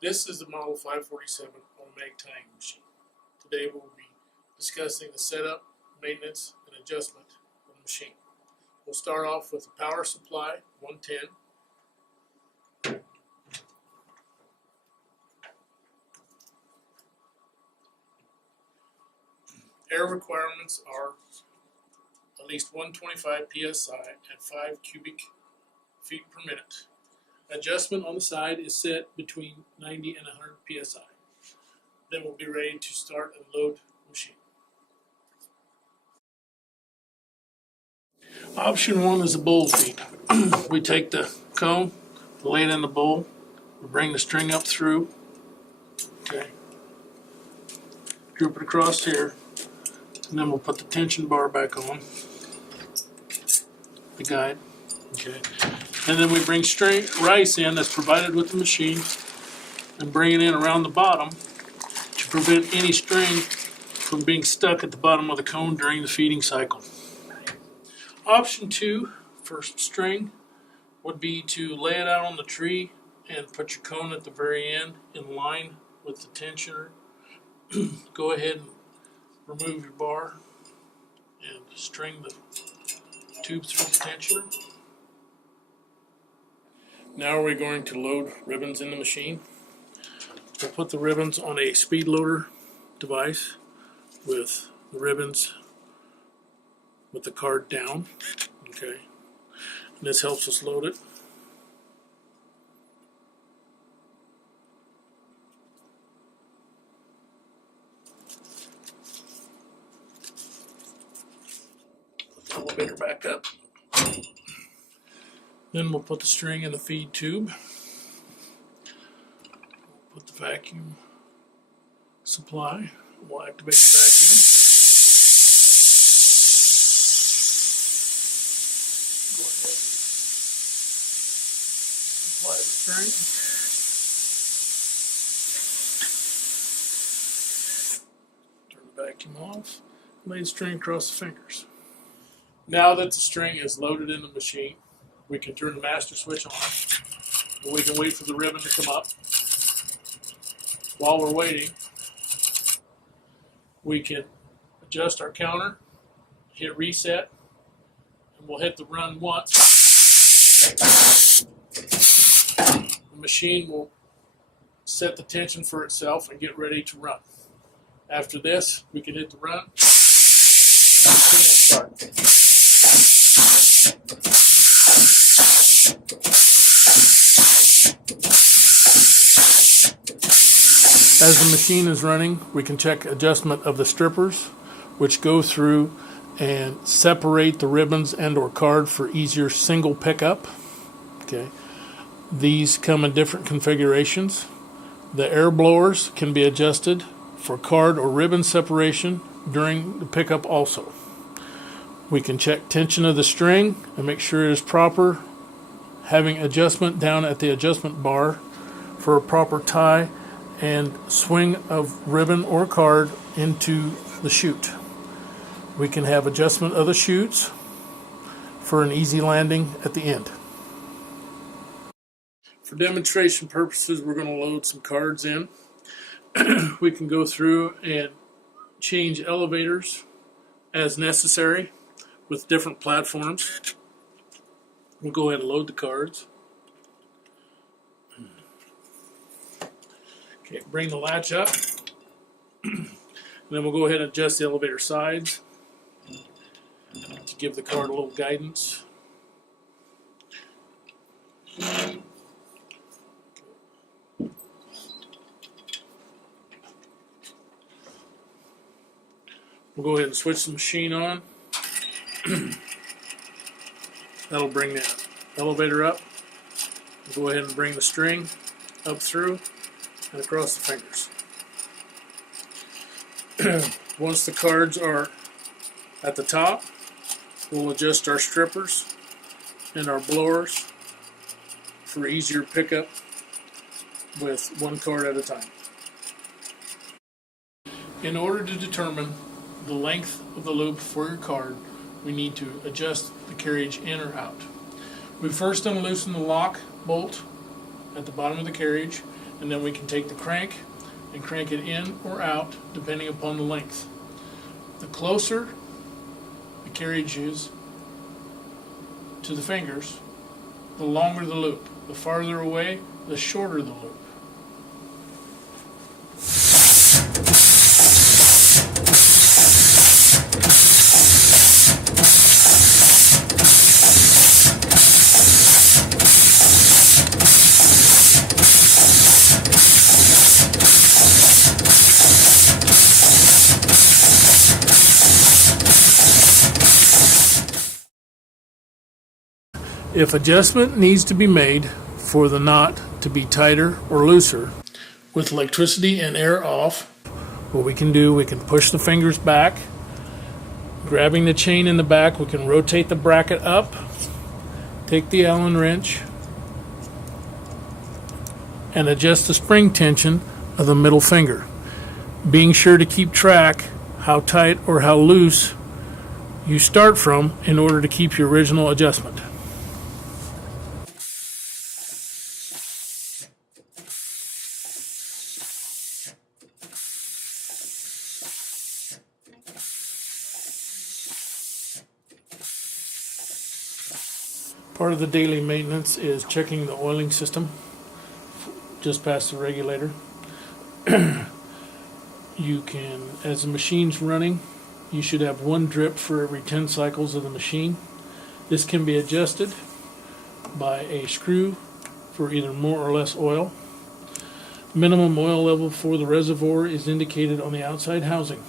This is the Model 547 automatic tying machine. Today we will be discussing the setup, maintenance, and adjustment of the machine. We'll start off with the power supply, 110. Air requirements are at least 125 psi at 5 cubic feet per minute. Adjustment on the side is set between 90 and 100 psi. Then we'll be ready to start and load the machine. Option 1 is a bowl feed. We take the cone, lay it in the bowl, we bring the string up through, okay, droop it across here, and then we'll put the tension bar back on, the guide, okay, and then we bring rice in that's provided with the machine and bring it in around the bottom to prevent any string from being stuck at the bottom of the cone during the feeding cycle. Option 2 for string would be to lay it out on the tree and put your cone at the very end in line with the tensioner. Go ahead and remove your bar and string the tube through the tensioner. Now we're going to load ribbons in the machine. We'll put the ribbons on a speed loader device with the ribbons with the card down, okay, and this helps us load it. Put the elevator back up. Then we'll put the string in the feed tube. Put the vacuum supply. We'll activate the vacuum. Go ahead and apply the string. Turn the vacuum off. Lay the string across the fingers. Now that the string is loaded in the machine, we can turn the master switch on, and we can wait for the ribbon to come up. While we're waiting, we can adjust our counter, hit reset, and we'll hit the run once. The machine will set the tension for itself and get ready to run. After this, we can hit the run, and the machine will start. As the machine is running, we can check adjustment of the strippers, which go through and separate the ribbons and or card for easier single pickup. Okay, these come in different configurations. The air blowers can be adjusted for card or ribbon separation during the pickup also. We can check tension of the string and make sure it is proper, having adjustment down at the adjustment bar for a proper tie and swing of ribbon or card into the chute. We can have adjustment of the chutes for an easy landing at the end. For demonstration purposes, we're going to load some cards in. We can go through and change elevators as necessary with different platforms. We'll go ahead and load the cards. Okay, bring the latch up, and then we'll go ahead and adjust the elevator sides to give the card a little guidance. We'll go ahead and switch the machine on. That'll bring the elevator up. We'll go ahead and bring the string up through and across the fingers. Once the cards are at the top, we'll adjust our strippers and our blowers for easier pickup with one card at a time. In order to determine the length of the loop for your card, we need to adjust the carriage in or out. We first unloosen the lock bolt at the bottom of the carriage and then we can take the crank and crank it in or out depending upon the length. The closer the carriage is to the fingers, the longer the loop. The farther away, the shorter the loop. If adjustment needs to be made for the knot to be tighter or looser, with electricity and air off, what we can do, we can push the fingers back. Grabbing the chain in the back, we can rotate the bracket up, take the Allen wrench, and adjust the spring tension of the middle finger. Being sure to keep track how tight or how loose you start from in order to keep your original adjustment. Part of the daily maintenance is checking the oiling system just past the regulator. You can, as the machine's running, you should have one drip for every 10 cycles of the machine. This can be adjusted by a screw for either more or less oil. Minimum oil level for the reservoir is indicated on the outside housing.